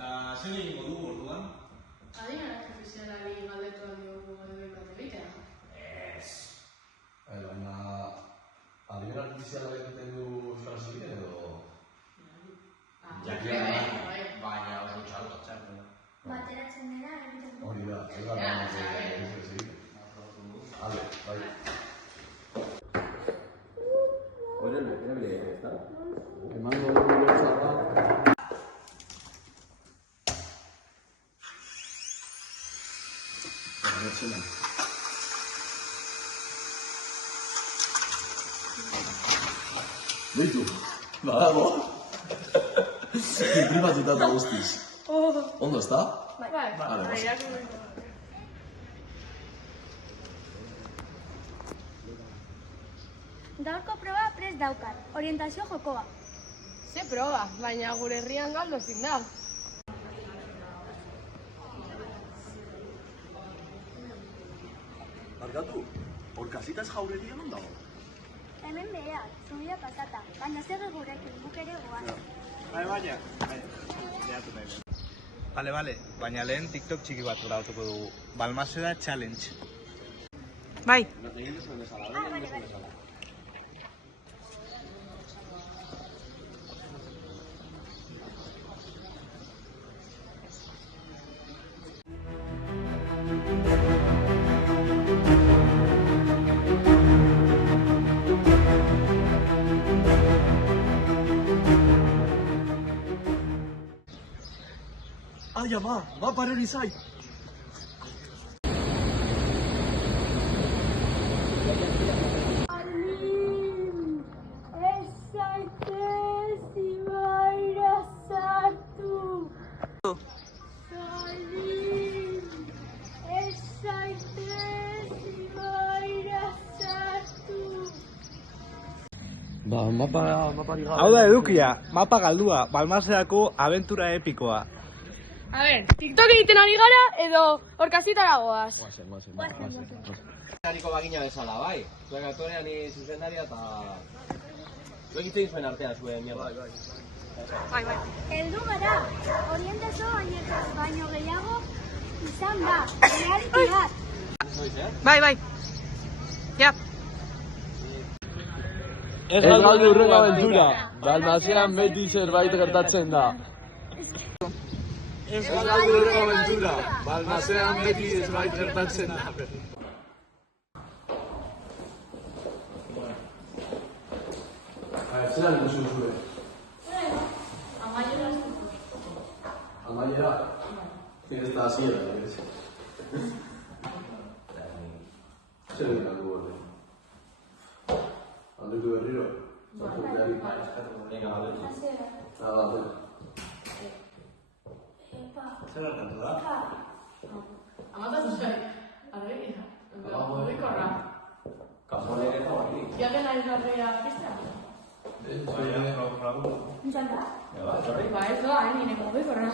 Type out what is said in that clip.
Eta zer egingo dugu orduan? Adien artifizialari galdetu aldiogu edo bat egitea. Ez. Baina, adien artifiziala egiten du euskaraz egiten edo... Jakia baina oso txartu. Bateratzen dena egiten du. Hori da, ez da ez egiten. Ale, bai. Oren, ebile, ez da? Emango dugu bertzara. Bertzela. Beitu, badago? Pribatuta eta guztiz. Ondo, ez da? Bai, Gaurko proba prest daukat, orientazio jokoa. Ze proba, baina gure herrian galdo ezin da. Barkatu, orkasitas jauregia non dago? Hemen berea, zubia pasata, baina zer gurekin, guk ere goaz. Baina, Bale, baina lehen TikTok txiki bat grabatuko dugu. Balmaseda Challenge. Bai. Bale. Aia, ba, pareri zait. Alim, ez zaitez ibaira sartu. Alim, ez zaitez ibaira sartu. Mapari gabe. Hau da edukia, mapa galdua, Balmasedako abentura epikoa. A ber, TikTok egiten ari gara edo orkazitara goaz? Hariko bagina bezala, bai? Zuek aktorea ni zuzendaria eta... Zuek itzein zuen artean zuen mierda. Bai. Heldu gara, orientazio baino gehiago izan da, realitiat. Bai. Ja. Ez galdu hurrengo abentura. Balmasean beti zerbait gertatzen da. Ez galdu hurrengo abentura. Balmasean beti zerbait gertatzen da. Zeran duzu zure? Amaiera? Ez da hasiera, ez? Zer egin aldu hori? Alduko berriro? Venga, galdetu. Zer hartatu da? Amatazu zuen, arregia. Horrikorra. Kasualek eta hori. Jaten ari zarrea piztea? Izan da? Eba, etorri. Ba ez doa, nire horrikorra.